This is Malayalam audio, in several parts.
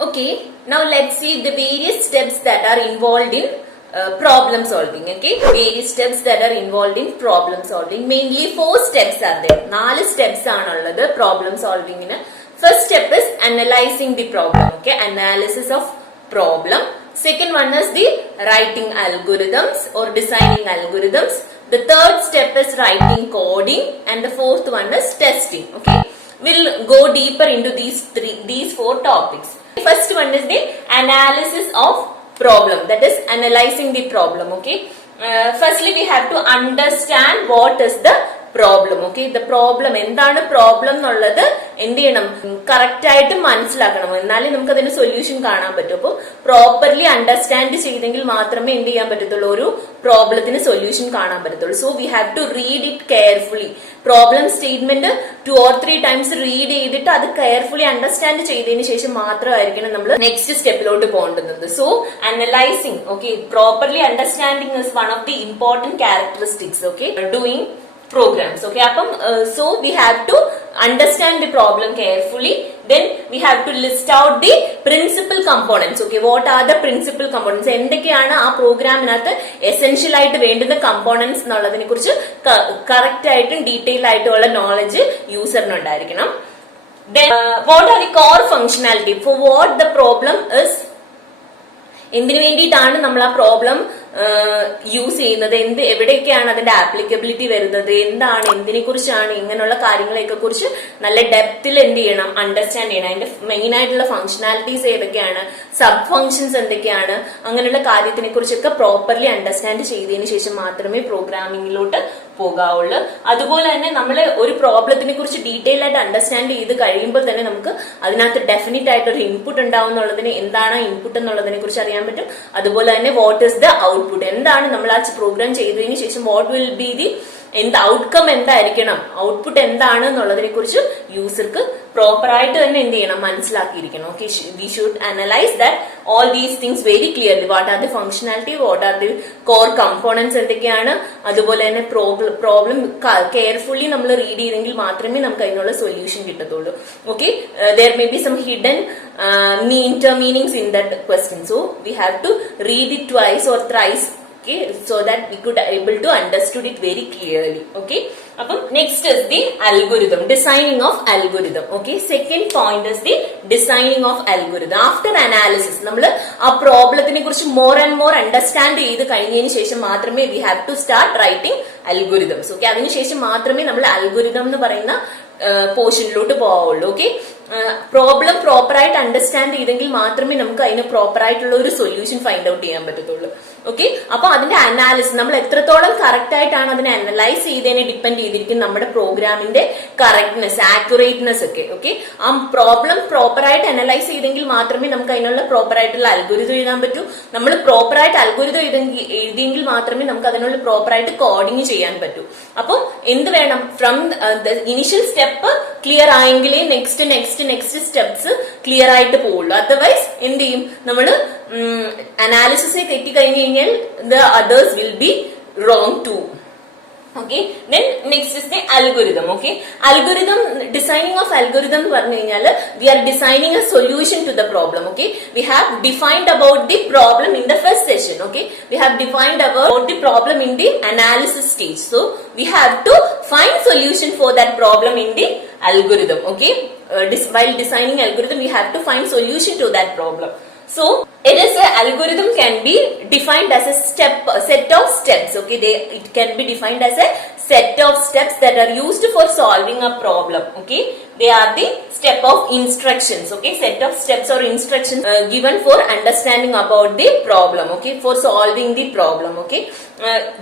Okay, now let's see the various steps that are involved in problem solving. Okay, various steps that are involved in problem solving. Mainly 4 steps are there. 4 steps are problem solving. First step is analyzing the problem. Okay, analysis of problem. Second one is the writing algorithms or designing algorithms. The third step is writing coding, and the fourth one is testing. Okay, we'll go deeper into these 4 topics. First one is the analysis of problem, that is analyzing the problem. Okay, firstly we have to understand what is the problem. Okay, the problem endana problem ennallathu endu cheyanam correct aayittu manasilakanam ennale namukku adine solution kaanan pattu. appo properly understand cheyidengil maatrame endu cheyan pattathullu oru problemത്തിന് solution കാണാൻ പറ്റത്തുള്ളൂ. So we have to read it carefully. Problem statement 2 or 3 times read ചെയ്തിട്ട് അത് carefully understand ചെയ്തതിനു ശേഷം മാത്രമായിരിക്കണം നമ്മൾ next സ്റ്റെപ്പിലോട്ട് പോകേണ്ടത്. So analyzing, okay, properly understanding is one of the important characteristics, okay, doing programs. Okay, so we have to understand the problem carefully. Then we have to list out the principal components. Okay, what are the principal components? എന്തൊക്കെയാണ് ആ പ്രോഗ്രാമിനകത്ത് എസെൻഷ്യൽ ആയിട്ട് വേണ്ടുന്ന കമ്പോണൻസ് എന്നുള്ളതിനെ കുറിച്ച് കറക്റ്റ് ആയിട്ടും ഡീറ്റെയിൽ ആയിട്ടുള്ള നോളജ് യൂസറിന് ഉണ്ടായിരിക്കണം. Then what are the core functionality? For what the problem is, എന്തിനു വേണ്ടിയിട്ടാണ് നമ്മൾ ആ പ്രോബ്ലം യൂസ് ചെയ്യുന്നത്, എവിടെയൊക്കെയാണ് അതിന്റെ ആപ്ലിക്കബിലിറ്റി വരുന്നത്, എന്താണ്, എന്തിനെ കുറിച്ചാണ്, ഇങ്ങനെയുള്ള കാര്യങ്ങളെയൊക്കെ കുറിച്ച് നല്ല ഡെപ്തിൽ എന്ത് ചെയ്യണം, അണ്ടർസ്റ്റാൻഡ് ചെയ്യണം. അതിന്റെ മെയിൻ ആയിട്ടുള്ള ഫംഗ്ഷനാലിറ്റീസ് ഏതൊക്കെയാണ്, സബ് ഫംഗ്ഷൻസ് എന്തൊക്കെയാണ്, അങ്ങനെയുള്ള കാര്യത്തിനെ കുറിച്ചൊക്കെ പ്രോപ്പർലി അണ്ടർസ്റ്റാൻഡ് ചെയ്തതിനു ശേഷം മാത്രമേ പ്രോഗ്രാമിംഗിലോട്ട് പോകാവുള്ളൂ. അതുപോലെ തന്നെ നമ്മൾ ഒരു പ്രോബ്ലത്തിനെ കുറിച്ച് ഡീറ്റെയിൽ ആയിട്ട് അണ്ടർസ്റ്റാൻഡ് ചെയ്ത് കഴിയുമ്പോൾ തന്നെ നമുക്ക് അതിനകത്ത് ഡെഫിനറ്റ് ആയിട്ട് ഒരു ഇൻപുട്ട് ഉണ്ടാവും എന്നുള്ളതിന്, എന്താണ് ഇൻപുട്ട് എന്നുള്ളതിനെ കുറിച്ച് അറിയാൻ പറ്റും. അതുപോലെ തന്നെ വാട്ട് ഇസ് ദ ഔട്ട്പുട്ട്, എന്താണ് നമ്മൾ ആ പ്രോഗ്രാം ചെയ്തതിനു ശേഷം what will be the outcome എന്തായിരിക്കണം, ഔട്ട്പുട്ട് എന്താണ് എന്നുള്ളതിനെ കുറിച്ച് യൂസർക്ക് പ്രോപ്പർ ആയിട്ട് തന്നെ എന്ത് ചെയ്യണം, മനസ്സിലാക്കിയിരിക്കണം. Okay, we should analyse that all these things very clearly. What are the functionality, what are the core components എന്തൊക്കെയാണ്, അതുപോലെ തന്നെ പ്രോബ്ലം കെയർഫുള്ളി നമ്മൾ റീഡ് ചെയ്തെങ്കിൽ മാത്രമേ നമുക്ക് അതിനുള്ള സൊല്യൂഷൻ കിട്ടത്തുള്ളൂ. Okay, there may be some hidden intermeanings in that question, so we have to read it twice or thrice, okay, so that we could able to understood it very clearly. Okay, appo next is the algorithm, designing of algorithm. Okay, second point is the designing of algorithm. After analysis നമ്മൾ ആ പ്രോബ്ലത്തിനെ കുറിച്ച് more and more understand ചെയ്ത് കഴിഞ്ഞതിന് ശേഷം മാത്രമേ we have to start writing algorithms. Okay, അതിനുശേഷം മാത്രമേ നമ്മൾ algorithm എന്ന് പറയുന്ന പോർഷനിലോട്ട് പോവുള്ളൂ. ഓക്കെ, പ്രോബ്ലം പ്രോപ്പർ ആയിട്ട് അണ്ടർസ്റ്റാൻഡ് ചെയ്തെങ്കിൽ മാത്രമേ നമുക്ക് അതിന് പ്രോപ്പർ ആയിട്ടുള്ള ഒരു സൊല്യൂഷൻ ഫൈൻഡ് ഔട്ട് ചെയ്യാൻ പറ്റത്തുള്ളൂ. ഓക്കെ, അപ്പൊ അതിന്റെ അനാലിസിസ് നമ്മൾ എത്രത്തോളം കറക്റ്റ് ആയിട്ടാണ് അതിനെ അനലൈസ് ചെയ്തതിനെ ഡിപ്പെൻഡ് ചെയ്തിരിക്കും നമ്മുടെ പ്രോഗ്രാമിന്റെ കറക്റ്റ്നെസ്, ആക്യുറേറ്റ്നെസ് ഒക്കെ. ഓക്കെ, ആ പ്രോബ്ലം പ്രോപ്പർ ആയിട്ട് അനലൈസ് ചെയ്തെങ്കിൽ മാത്രമേ നമുക്ക് അതിനുള്ള പ്രോപ്പർ ആയിട്ടുള്ള അൽഗോരിതം എഴുതാൻ പറ്റൂ. നമ്മൾ പ്രോപ്പർ ആയിട്ട് അൽഗോരിതം എഴുതിയെങ്കിൽ മാത്രമേ നമുക്ക് അതിനുള്ള പ്രോപ്പർ ആയിട്ട് കോഡിങ് ചെയ്യാൻ പറ്റൂ. അപ്പൊ എന്ത് വേണം, ഫ്രം ഇനിഷ്യൽ സ്റ്റെപ്പ് ക്ലിയർ ആയെങ്കിലേ നെക്സ്റ്റ് സ്റ്റെപ്സ് ക്ലിയർ ആയിട്ട് പോവുള്ളൂ. അതർവൈസ് എന്ത് ചെയ്യും, നമ്മൾ അനാലിസിസ് തെറ്റി കഴിഞ്ഞു കഴിഞ്ഞാൽ the others will be wrong too. Okay, then next is the algorithm. Okay, algorithm, designing of algorithm എന്ന് പറഞ്ഞു കഴിഞ്ഞാൽ we are designing a solution to the problem. Okay, we have defined about the problem in the first session. Okay, we have defined about the problem in the analysis stage, so we have to find solution for that problem in the algorithm. Okay, while designing algorithm we have to find solution to that problem. So it is a algorithm can be defined as a set of steps. Okay, it can be defined as a set of steps that are used for solving a problem. Okay, they are the step of instructions. Okay, set of steps or instructions given for understanding about the problem. Okay, for solving the problem. Okay,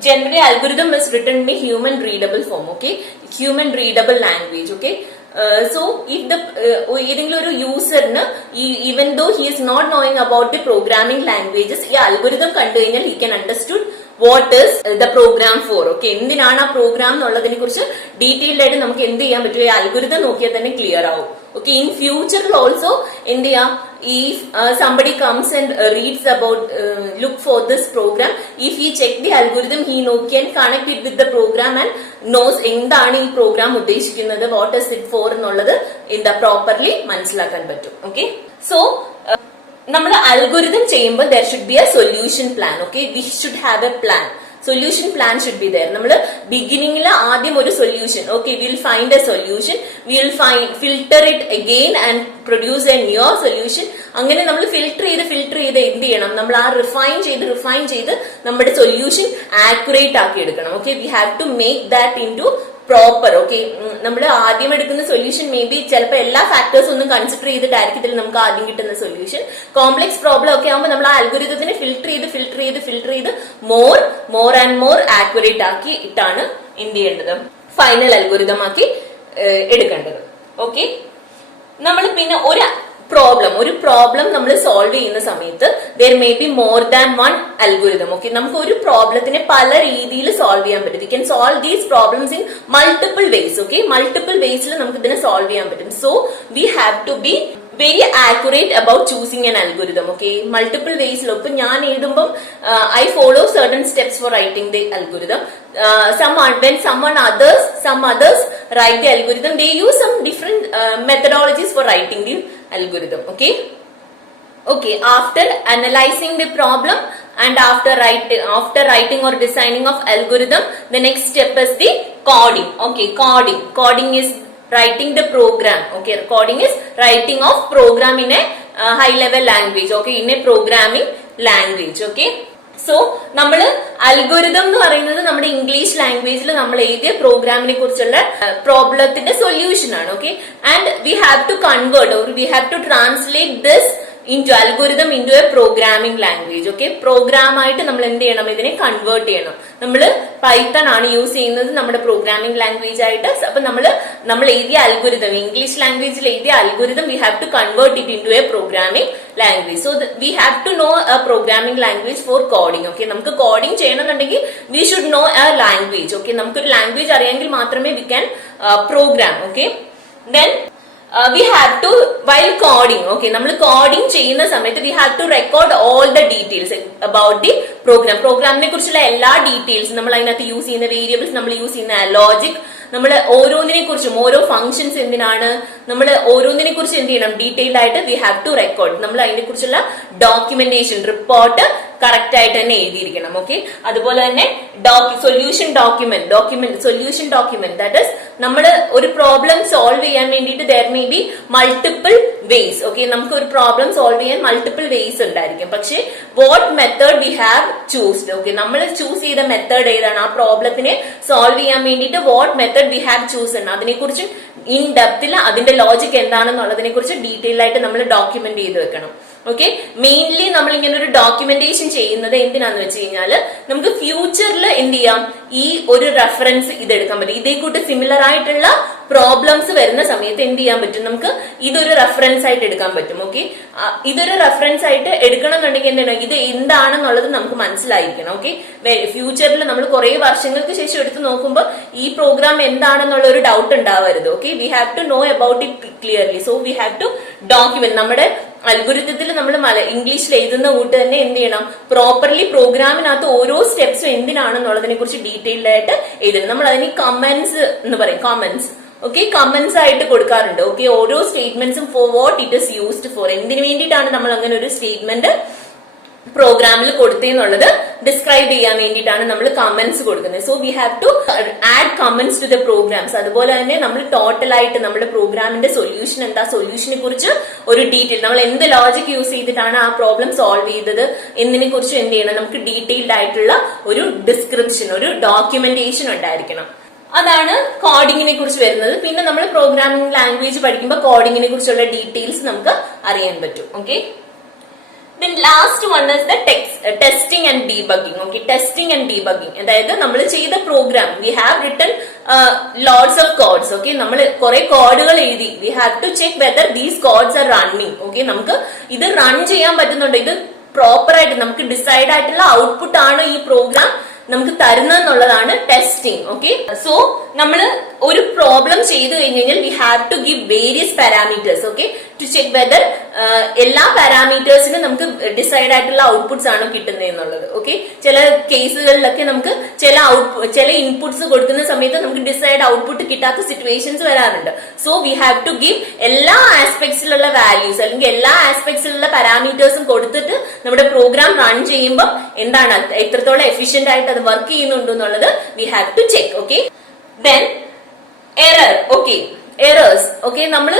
generally algorithm is written in human readable form. Okay, human readable language. Okay, so if the ഏതെങ്കിലും ഒരു യൂസറിന് even though he is not knowing about the programming languages, ഈ algorithm കണ്ടു കഴിഞ്ഞാൽ he can understood what is the program for. Okay, എന്തിനാണ് ആ പ്രോഗ്രാം എന്നുള്ളതിനെ കുറിച്ച് ഡീറ്റെയിൽഡ് ആയിട്ട് നമുക്ക് എന്ത് ചെയ്യാൻ പറ്റും, ഈ അൽഗോരിതം നോക്കിയാൽ തന്നെ ക്ലിയർ ആവും. ഓക്കെ, ഇൻ ഫ്യൂച്ചറിൽ ഓൾസോ എന്ത് ചെയ്യാം, if somebody comes and reads about look for this program, if he check the algorithm, he can connect it with the program and knows എന്താണ് ഈ പ്രോഗ്രാം ഉദ്ദേശിക്കുന്നത്, what is it for എന്നുള്ളത് എന്താ പ്രോപ്പർലി മനസ്സിലാക്കാൻ പറ്റും. ഓക്കെ, സോ നമ്മൾ അൽഗോരിതം ചെയ്യുമ്പോൾ there should be a solution plan. Okay, we should have a plan. Solution plan should be there. നമ്മൾ ബിഗിനിങ്ങിൽ ആദ്യം ഒരു solution, okay, will find A solution, will filter it again and produce A new solution. അങ്ങനെ നമ്മൾ ഫിൽട്ടർ ചെയ്ത് എന്ത് ചെയ്യണം, നമ്മൾ ആ റിഫൈൻ ചെയ്ത് നമ്മുടെ സൊല്യൂഷൻ ആക്യുറേറ്റ് ആക്കി എടുക്കണം. Okay, we have to make that into proper. Okay, നമ്മൾ ആദ്യം എടുക്കുന്ന സൊല്യൂഷൻ മേ ബി ചിലപ്പോൾ എല്ലാ ഫാക്ടേഴ്സ് ഒന്നും കൺസിഡർ ചെയ്തിട്ടായിരിക്കും നമുക്ക് ആദ്യം കിട്ടുന്ന സൊല്യൂഷൻ. കോംപ്ലക്സ് പ്രോബ്ലം ഒക്കെ ആകുമ്പോൾ നമ്മൾ ആ അൽഗോരിതത്തിനെ ഫിൽട്ടർ ചെയ്ത് മോർ ആൻഡ് മോർ ആക്യുറേറ്റ് ആക്കി ഇട്ടാണ് എന്ത് ചെയ്യേണ്ടത്, ഫൈനൽ അൽഗോരിതം ആക്കി എടുക്കേണ്ടത്. ഓക്കെ, നമ്മൾ പിന്നെ ഒരു പ്രോബ്ലം നമ്മൾ സോൾവ് ചെയ്യുന്ന സമയത്ത് there may be more than one algorithm. Okay, നമുക്ക് ഒരു പ്രോബ്ലത്തിനെ പല രീതിയിൽ സോൾവ് ചെയ്യാൻ പറ്റും. We can solve these problems in multiple ways. Okay, multiple വേസിൽ നമുക്ക് ഇതിനെ സോൾവ് ചെയ്യാൻ പറ്റും. So we have to be very accurate about choosing an algorithm. Okay, multiple ways lo ipo njan edumbo I follow certain steps for writing the algorithm. When some others write the algorithm, they use some different methodologies for writing the algorithm. Okay, after analyzing the problem and after writing or designing of algorithm, the next step is the coding. Okay, coding is writing the program. Okay, coding is writing of program in a high level language. Okay, in a programming language. Okay, so നമ്മൾ അൽഗോരിതം എന്ന് പറയുന്നത് നമ്മുടെ ഇംഗ്ലീഷ് ലാംഗ്വേജിൽ നമ്മൾ എഴുതിയ പ്രോഗ്രാമിനെ കുറിച്ചുള്ള പ്രോബ്ലത്തിന്റെ സൊല്യൂഷൻ ആണ്. Okay, and we have to convert or we have to translate this into algorithm into a programming language. Okay, program ആയിട്ട് നമ്മൾ എന്ത് ചെയ്യണം, ഇതിനെ കൺവേർട്ട് ചെയ്യണം. നമ്മൾ പൈത്തൺ ആണ് യൂസ് ചെയ്യുന്നത് നമ്മുടെ പ്രോഗ്രാമിംഗ് ലാംഗ്വേജ് ആയിട്ട്. അപ്പൊ നമ്മൾ എഴുതിയ അൽഗോരിതം, ഇംഗ്ലീഷ് ലാംഗ്വേജിൽ എഴുതിയ algorithm we have to convert it into a programming language. So we have to know a programming language for coding. Okay, നമുക്ക് കോഡിംഗ് ചെയ്യണമെന്നുണ്ടെങ്കിൽ we should know a language. Okay, നമുക്കൊരു ലാംഗ്വേജ് അറിയാമെങ്കിൽ മാത്രമേ we can program. Okay, then we have to, while coding, okay, നമ്മൾ കോഡിംഗ് ചെയ്യുന്ന സമയത്ത് we have to record all the details about the പ്രോഗ്രാമിനെ കുറിച്ചുള്ള എല്ലാ ഡീറ്റെയിൽസും നമ്മൾ അതിനകത്ത് യൂസ് ചെയ്യുന്ന വേരിയബിൾസ്, നമ്മൾ യൂസ് ചെയ്യുന്ന ലോജിക്, നമ്മൾ ഓരോന്നിനെ കുറിച്ചും ഓരോ ഫംഗ്ഷൻസ് എന്തിനാണ്, നമ്മൾ ഓരോന്നിനെ കുറിച്ച് എന്ത് ചെയ്യണം, ഡീറ്റെയിൽഡ് ആയിട്ട് വി ഹാവ് ടു റെക്കോർഡ്. നമ്മൾ അതിനെ കുറിച്ചുള്ള ഡോക്യുമെന്റേഷൻ റിപ്പോർട്ട് കറക്റ്റ് ആയിട്ട് തന്നെ എഴുതിയിരിക്കണം. ഓക്കെ, അതുപോലെ തന്നെ സൊല്യൂഷൻ ഡോക്യുമെന്റ് ദാറ്റ് ഇസ് നമ്മൾ ഒരു പ്രോബ്ലം സോൾവ് ചെയ്യാൻ വേണ്ടിയിട്ട് there may be multiple ways. Okay, നമുക്ക് ഒരു പ്രോബ്ലം സോൾവ് ചെയ്യാൻ മൾട്ടിപ്പിൾ വേസ് ഉണ്ടായിരിക്കും. പക്ഷേ what method we have chosed, okay, നമ്മൾ ചൂസ് ചെയ്ത മെത്തേഡ് ഏതാണ്, ആ പ്രോബ്ലത്തിനെ സോൾവ് ചെയ്യാൻ വേണ്ടിയിട്ട് what method we have chosen, അതിനെക്കുറിച്ച് ഇൻ ഡെപ്തിൽ അതിന്റെ ലോജിക് എന്താണെന്നുള്ളതിനെ കുറിച്ച് ഡീറ്റെയിൽ ആയിട്ട് നമ്മൾ ഡോക്യുമെന്റ് ചെയ്ത് വെക്കണം. ഓക്കെ, മെയിൻലി നമ്മൾ ഇങ്ങനെ ഒരു ഡോക്യുമെന്റേഷൻ ചെയ്യുന്നത് എന്തിനാന്ന് വെച്ച് കഴിഞ്ഞാല് നമുക്ക് ഫ്യൂച്ചറിൽ എന്ത് ചെയ്യാം, ഈ ഒരു റെഫറൻസ് ഇതെടുക്കാൻ പറ്റും. ഇതേ കൂട്ട് സിമിലർ ആയിട്ടുള്ള പ്രോബ്ലംസ് വരുന്ന സമയത്ത് എന്ത് ചെയ്യാൻ പറ്റും, നമുക്ക് ഇതൊരു റെഫറൻസ് ആയിട്ട് എടുക്കാൻ പറ്റും. ഓക്കെ, ഇതൊരു റെഫറൻസ് ആയിട്ട് എടുക്കണം എന്നുണ്ടെങ്കിൽ എന്താണ്, ഇത് എന്താണെന്നുള്ളത് നമുക്ക് മനസ്സിലായിരിക്കണം. ഓക്കെ, ഫ്യൂച്ചറിൽ നമ്മൾ കുറെ വർഷങ്ങൾക്ക് ശേഷം എടുത്ത് നോക്കുമ്പോൾ ഈ പ്രോഗ്രാം എന്താണെന്നുള്ള ഒരു ഡൗട്ട് ഉണ്ടാവരുത്. Okay, we have to know about it clearly. So we have to document. നമ്മുടെ അൽഗോരിതത്തിൽ നമ്മൾ ഇംഗ്ലീഷിൽ എഴുതുന്ന കൂട്ട് തന്നെ എന്ത് ചെയ്യണം, പ്രോപ്പർലി പ്രോഗ്രാമിനകത്ത് ഓരോ സ്റ്റെപ്സും എന്തിനാണെന്നുള്ളതിനെ കുറിച്ച് ഡീറ്റെയിൽഡ് ആയിട്ട് എഴുതണം. നമ്മൾ അതിന് കമന്റ്സ് എന്ന് പറയും, കമന്റ്സ്. ഓക്കെ, കമന്റ്സ് ആയിട്ട് കൊടുക്കാറുണ്ട്. ഓക്കെ, ഓരോ സ്റ്റേറ്റ്മെന്റ്സും for what it is used for, എന്തിനു വേണ്ടിയിട്ടാണ് നമ്മൾ അങ്ങനെ ഒരു സ്റ്റേറ്റ്മെന്റ് പ്രോഗ്രാമിൽ കൊടുത്തെന്നുള്ളത് ഡിസ്ക്രൈബ് ചെയ്യാൻ വേണ്ടിയിട്ടാണ് നമ്മൾ കമന്റ്സ് കൊടുക്കുന്നത്. So we have to add comments to the programs. അതുപോലെ തന്നെ നമ്മൾ ടോട്ടലായിട്ട് നമ്മുടെ പ്രോഗ്രാമിന്റെ സൊല്യൂഷൻ എന്താ, സൊല്യൂഷനെ കുറിച്ച് ഒരു ഡീറ്റെയിൽ, നമ്മൾ എന്ത് ലോജിക് യൂസ് ചെയ്തിട്ടാണ് ആ പ്രോബ്ലം സോൾവ് ചെയ്തത് എന്നതിനെ കുറിച്ച് എന്ത് ചെയ്യണം, നമുക്ക് ഡീറ്റെയിൽഡ് ആയിട്ടുള്ള ഒരു ഡിസ്ക്രിപ്ഷൻ, ഒരു ഡോക്യുമെന്റേഷൻ ഉണ്ടായിരിക്കണം. അതാണ് കോഡിങ്ങിനെ കുറിച്ച് വരുന്നത്. പിന്നെ നമ്മൾ പ്രോഗ്രാമിംഗ് ലാംഗ്വേജ് പഠിക്കുമ്പോൾ കോഡിങ്ങിനെ കുറിച്ചുള്ള ഡീറ്റെയിൽസ് നമുക്ക് അറിയാൻ പറ്റും. Okay, then last one is the testing and debugging. Okay, testing and debugging, അതായത് നമ്മൾ ചെയ്ത programme we have written lots of codes. Okay, നമ്മൾ കുറെ കോഡുകൾ എഴുതി, we have to check whether these codes are running. Okay, നമുക്ക് ഇത് റൺ ചെയ്യാൻ പറ്റുന്നുണ്ടോ, ഇത് പ്രോപ്പർ ആയിട്ട് നമുക്ക് ഡിസൈഡ് ആയിട്ടുള്ള ഔട്ട്പുട്ട് ആണ് ഈ പ്രോഗ്രാം നമുക്ക് തരുന്നതെന്നുള്ളതാണ് ടെസ്റ്റിംഗ്. ഓക്കെ, സോ നമ്മൾ ഒരു പ്രോബ്ലം ചെയ്തു കഴിഞ്ഞാൽ we have to give various parameters. Okay, to check whether എല്ലാ പാരാമീറ്റേഴ്സിനും നമുക്ക് ഡിസൈഡ് ആയിട്ടുള്ള ഔട്ട്പുട്ട്സ് ആണ് കിട്ടുന്നത് എന്നുള്ളത്. ഓക്കെ, ചില കേസുകളിലൊക്കെ നമുക്ക് ചില ഇൻപുട്സ് കൊടുക്കുന്ന സമയത്ത് നമുക്ക് ഡിസൈഡ് ഔട്ട്പുട്ട് കിട്ടാത്ത സിറ്റുവേഷൻസ് വരാറുണ്ട്. So we have to give എല്ലാ ആസ്പെക്ട്സിലുള്ള വാല്യൂസ് അല്ലെങ്കിൽ എല്ലാ ആസ്പെക്ട്സിലുള്ള പാരാമീറ്റേഴ്സും കൊടുത്തിട്ട് നമ്മുടെ പ്രോഗ്രാം റൺ ചെയ്യുമ്പോൾ എന്താണ് എത്രത്തോളം എഫിഷ്യന്റ് ആയിട്ട് അത് വർക്ക് ചെയ്യുന്നുണ്ടോ എന്നുള്ളത് we have to check. Okay, then error. Okay, errors. Okay, നമ്മൾ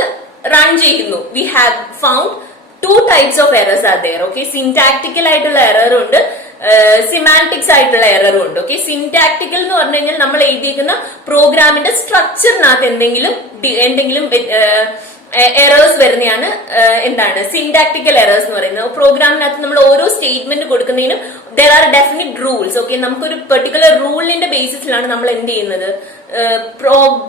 റൺ ചെയ്യുന്നു. We have found 2 types of errors are there. Okay, syntactical ആയിട്ടുള്ള എറർ ഉണ്ട്, സിമാന്റിക്സ് ആയിട്ടുള്ള എററും ഉണ്ട്. ഓക്കെ, സിന്റാക്ടിക്കൽ എന്ന് പറഞ്ഞു കഴിഞ്ഞാൽ നമ്മൾ എഴുതിയിരിക്കുന്ന പ്രോഗ്രാമിന്റെ സ്ട്രക്ചറിനകത്ത് എന്തെങ്കിലും എറേഴ്സ് വരുന്നതാണ് എന്താണ് സിന്റാക്ടിക്കൽ എറേഴ്സ് എന്ന് പറയുന്നത്. പ്രോഗ്രാമിനകത്ത് നമ്മൾ ഓരോ സ്റ്റേറ്റ്മെന്റ് കൊടുക്കുന്നതിനും there are definite rules. Okay, നമുക്കൊരു പെർട്ടിക്കുലർ റൂളിന്റെ ബേസിസിലാണ് നമ്മൾ എന്ത് ചെയ്യുന്നത്,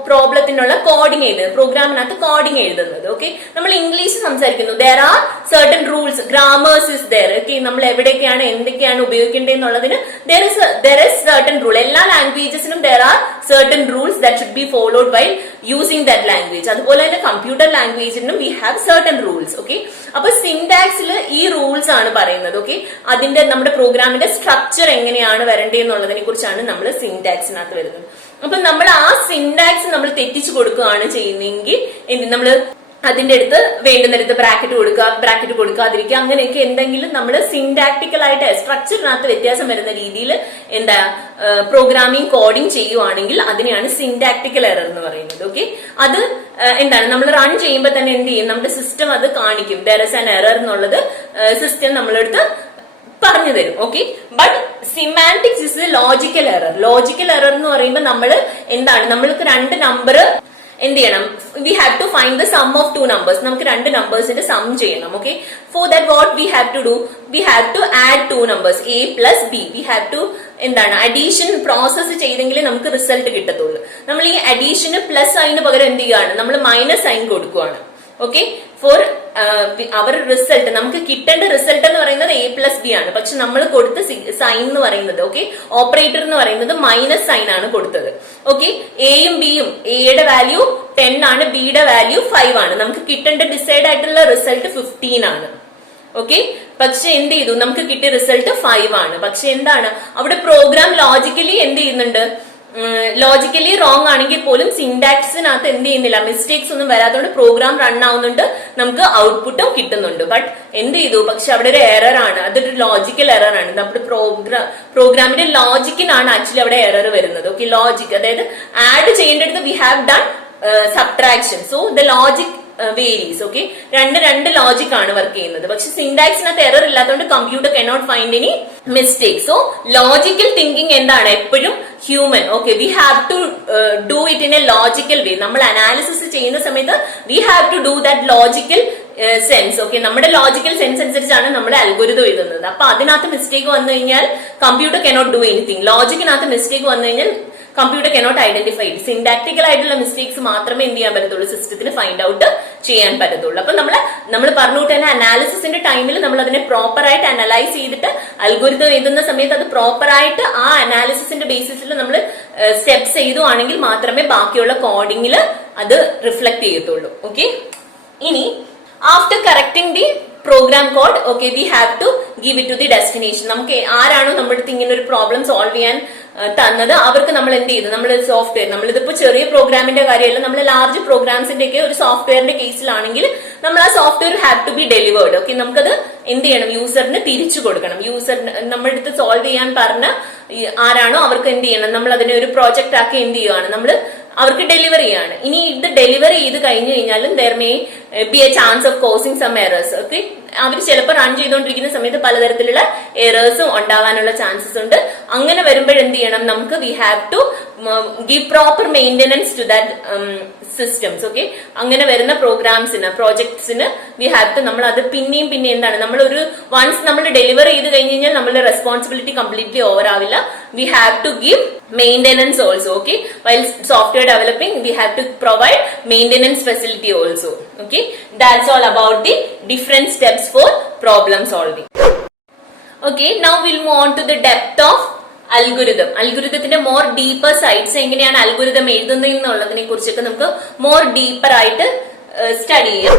പ്രോബ്ലത്തിനുള്ള കോഡിങ് എഴുതുന്നത്, പ്രോഗ്രാമിനകത്ത് കോഡിങ് എഴുതുന്നത്. ഓക്കെ, നമ്മൾ ഇംഗ്ലീഷ് സംസാരിക്കുന്നു, there are certain rules, grammars is there. Okay, നമ്മൾ എവിടേക്കാണ് എന്തൊക്കെയാണ് ഉപയോഗിക്കേണ്ടതെന്നുള്ളതിന് ദർ ഇസ് സർട്ടൻ റൂൾ. എല്ലാ ലാംഗ്വേജസിനും there are certain rules that should be followed by using that language. അതുപോലെ തന്നെ കമ്പ്യൂട്ടർ ലാംഗ്വേജിനും we have certain rules. Okay, അപ്പൊ സിന്റാക്സിൽ ഈ റൂൾസ് ആണ് പറയുന്നത്. ഓക്കെ, അതിന്റെ നമ്മുടെ പ്രോഗ്രാമിന്റെ സ്ട്രക്ചർ എങ്ങനെയാണ് വരേണ്ടതെന്നുള്ളതിനെ കുറിച്ചാണ് നമ്മൾ സിന്റാക്സിനകത്ത് വരുന്നത്. അപ്പൊ നമ്മൾ ആ സിന്റാക്സ് നമ്മൾ തെറ്റിച്ചു കൊടുക്കുകയാണ് ചെയ്യുന്നതെങ്കിൽ നമ്മൾ അതിന്റെ അടുത്ത് വേണ്ടുന്നിടത്ത് ബ്രാക്കറ്റ് കൊടുക്കാതിരിക്കുക, അങ്ങനെയൊക്കെ എന്തെങ്കിലും നമ്മൾ സിന്റാക്ടിക്കൽ ആയിട്ട് സ്ട്രക്ചറിനകത്ത് വ്യത്യാസം വരുന്ന രീതിയിൽ പ്രോഗ്രാമിംഗ് കോഡിംഗ് ചെയ്യുവാണെങ്കിൽ അതിനെയാണ് സിന്റാക്ടിക്കൽ എറർ എന്ന് പറയുന്നത്. ഓക്കെ, അത് എന്താണ് നമ്മൾ റൺ ചെയ്യുമ്പോൾ തന്നെ എന്ത് ചെയ്യും, നമ്മുടെ സിസ്റ്റം അത് കാണിക്കും ദർ ഇസ് ആൻ എറർ എന്നുള്ളത് സിസ്റ്റം നമ്മളെടുത്ത് പറഞ്ഞു തരും. Okay, but semantics is logical error. Logical error എന്ന് പറയുമ്പോൾ നമ്മൾ എന്താണ്, നമ്മൾക്ക് 2 നമ്പർ എന്ത് ചെയ്യണം, we have to find the sum of 2 numbers. നമുക്ക് 2 നമ്പേഴ്സിന്റെ സം ചെയ്യണം. Okay, for that what we have to do, we have to add 2 numbers a plus b. We have to എന്താണ് അഡീഷൻ പ്രോസസ് ചെയ്തെങ്കിലേ നമുക്ക് റിസൾട്ട് കിട്ടത്തുള്ളൂ. നമ്മൾ ഈ അഡീഷന് പ്ലസ് സൈന് പകരം എന്ത് ചെയ്യുകയാണ്, നമ്മൾ മൈനസ് സൈൻ കൊടുക്കുകയാണ്. ഓക്കെ, ഫോർ അവർ റിസൾട്ട് നമുക്ക് കിട്ടേണ്ട റിസൾട്ട് എന്ന് പറയുന്നത് a plus b ആണ്. പക്ഷെ നമ്മൾ കൊടുത്ത സൈൻ എന്ന് പറയുന്നത് ഓപ്പറേറ്റർ എന്ന് പറയുന്നത് മൈനസ് സൈൻ ആണ് കൊടുത്തത്. ഓക്കെ, എയും ബിയും, എയുടെ വാല്യൂ 10 ആണ്, ബിയുടെ വാല്യൂ 5 ആണ്. നമുക്ക് കിട്ടേണ്ട ഡിസൈഡ് ആയിട്ടുള്ള റിസൾട്ട് 15 ആണ്. ഓക്കെ, പക്ഷെ എന്ത് ചെയ്തു, നമുക്ക് കിട്ടിയ റിസൾട്ട് 5 ആണ്. പക്ഷെ എന്താണ് അവിടെ പ്രോഗ്രാം ലോജിക്കലി എന്ത് ചെയ്യുന്നുണ്ട്, ലോജിക്കലി റോങ് ആണെങ്കിൽ പോലും സിന്റാക്സിനകത്ത് എന്ത് ചെയ്യുന്നില്ല, മിസ്റ്റേക്സ് ഒന്നും വരാത്തതുകൊണ്ട് പ്രോഗ്രാം റൺ ആവുന്നുണ്ട്, നമുക്ക് ഔട്ട്പുട്ടും കിട്ടുന്നുണ്ട്. ബട്ട് എന്ത് ചെയ്തു, പക്ഷെ അവിടെ ഒരു എറർ ആണ്, അതൊരു ലോജിക്കൽ എറർ ആണ്. നമ്മുടെ പ്രോഗ്രാമിന്റെ ലോജിക്കിനാണ് ആക്ച്വലി അവിടെ എറർ വരുന്നത്. ഓക്കെ, ലോജിക് അതായത് ആഡ് ചെയ്യേണ്ടത് we have done subtraction, so the logic varies. Okay, രണ്ട് ലോജിക് ആണ് വർക്ക് ചെയ്യുന്നത്. പക്ഷെ സിന്റാക്സിനകത്ത് എറർ ഇല്ലാത്തതുകൊണ്ട് computer cannot find any mistake. So logical thinking എന്താണ്, എപ്പോഴും human. Okay, we have to do it in a logical way. നമ്മൾ അനാലിസിസ് ചെയ്യുന്ന സമയത്ത് we have to do that logical sense. Okay, നമ്മുടെ ലോജിക്കൽ സെൻസ് അനുസരിച്ചാണ് നമ്മുടെ അൽഗോരിതം എഴുതുന്നത്. അപ്പൊ അതിനകത്ത് മിസ്റ്റേക്ക് വന്നു കഴിഞ്ഞാൽ കമ്പ്യൂട്ടർ കനോട്ട് ഡു എനിത്തിങ്. ലോജിക്കിനകത്ത് മിസ്റ്റേക്ക് വന്നു കഴിഞ്ഞാൽ കമ്പ്യൂട്ടർ കനോട്ട് ഐഡന്റിഫൈ. സിന്റാക്ടിക്കൽ ആയിട്ടുള്ള മിസ്റ്റേക്സ് മാത്രമേ എന്ത് ചെയ്യാൻ പറ്റത്തുള്ളൂ, സിസ്റ്റത്തിന് ഫൈൻഡ് ഔട്ട് ചെയ്യാൻ പറ്റത്തുള്ളൂ. അപ്പൊ നമ്മൾ പറഞ്ഞുകൊണ്ട് തന്നെ അനാലിസിസിന്റെ ടൈമിൽ നമ്മൾ അതിനെ പ്രോപ്പർ ആയിട്ട് അനലൈസ് ചെയ്തിട്ട് അൽഗോരിതം എഴുതുന്ന സമയത്ത് അത് പ്രോപ്പർ ആയിട്ട് ആ അനാലിസിസിന്റെ ബേസിസിൽ നമ്മൾ സ്റ്റെപ്സ് ചെയ്തുവാണെങ്കിൽ മാത്രമേ ബാക്കിയുള്ള കോഡിങ്ങിൽ അത് റിഫ്ലക്ട് ചെയ്യത്തുള്ളൂ. ഓക്കെ, ഇനി after correcting the program code, okay, we have to give it to the destination. നമുക്ക് ആരാണോ നമ്മുടെ അടുത്ത് ഇങ്ങനെ ഒരു പ്രോബ്ലം സോൾവ് ചെയ്യാൻ തന്നത് അവർക്ക് നമ്മൾ എന്ത് ചെയ്തു, നമ്മൾ സോഫ്റ്റ്വെയർ, നമ്മളിതിപ്പോ ചെറിയ പ്രോഗ്രാമിന്റെ കാര്യമല്ല, നമ്മൾ ലാർജ് പ്രോഗ്രാംസിന്റെ ഒക്കെ ഒരു സോഫ്റ്റ്വെയറിന്റെ കേസിലാണെങ്കിൽ നമ്മൾ ആ software have to be delivered. Okay, നമുക്കത് എന്ത് ചെയ്യണം, യൂസറിന് തിരിച്ചു കൊടുക്കണം. യൂസറിന് നമ്മുടെ അടുത്ത് സോൾവ് ചെയ്യാൻ പറഞ്ഞ ആരാണോ അവർക്ക് എന്ത് ചെയ്യണം, നമ്മൾ അതിനെ ഒരു പ്രോജക്റ്റ് ആക്കി എന്ത് ചെയ്യുകയാണ്, നമ്മൾ അവർക്ക് ഡെലിവർ ചെയ്യാണ്. ഇനി ഇത് ഡെലിവർ ചെയ്ത് കഴിഞ്ഞു കഴിഞ്ഞാലും there may be a chance of causing some errors. Okay, അവർ ചിലപ്പോൾ റൺ ചെയ്തുകൊണ്ടിരിക്കുന്ന സമയത്ത് പലതരത്തിലുള്ള എറേഴ്സും ഉണ്ടാവാനുള്ള ചാൻസസ് ഉണ്ട്. അങ്ങനെ വരുമ്പോൾ എന്ത് ചെയ്യണം, നമുക്ക് we have to give proper maintenance to that systems. Okay, അങ്ങനെ വരുന്ന പ്രോഗ്രാംസിന്, പ്രോജക്ട്സിന് വി ഹാവ് ടു, നമ്മൾ അത് പിന്നെയും എന്താണ്, നമ്മൾ ഒരു വൺസ് നമ്മൾ ഡെലിവർ ചെയ്ത് കഴിഞ്ഞ് കഴിഞ്ഞാൽ നമ്മളുടെ റെസ്പോൺസിബിലിറ്റി കംപ്ലീറ്റ്ലി ഓവർ ആവില്ല. We have to give maintenance also. Okay, while software developing we have to provide maintenance facility also. Okay, that's all about the different steps for problem solving. Okay, now we'll move on to the depth of algorithm. അൽഗുരുതത്തിന്റെ മോർ ഡീപ്പർ സൈഡ്സ് എങ്ങനെയാണ് അൽഗുരുതം എഴുതുന്നതെന്നുള്ളതിനെ കുറിച്ചൊക്കെ നമുക്ക് മോർ ഡീപ്പർ ആയിട്ട് സ്റ്റഡി ചെയ്യാം.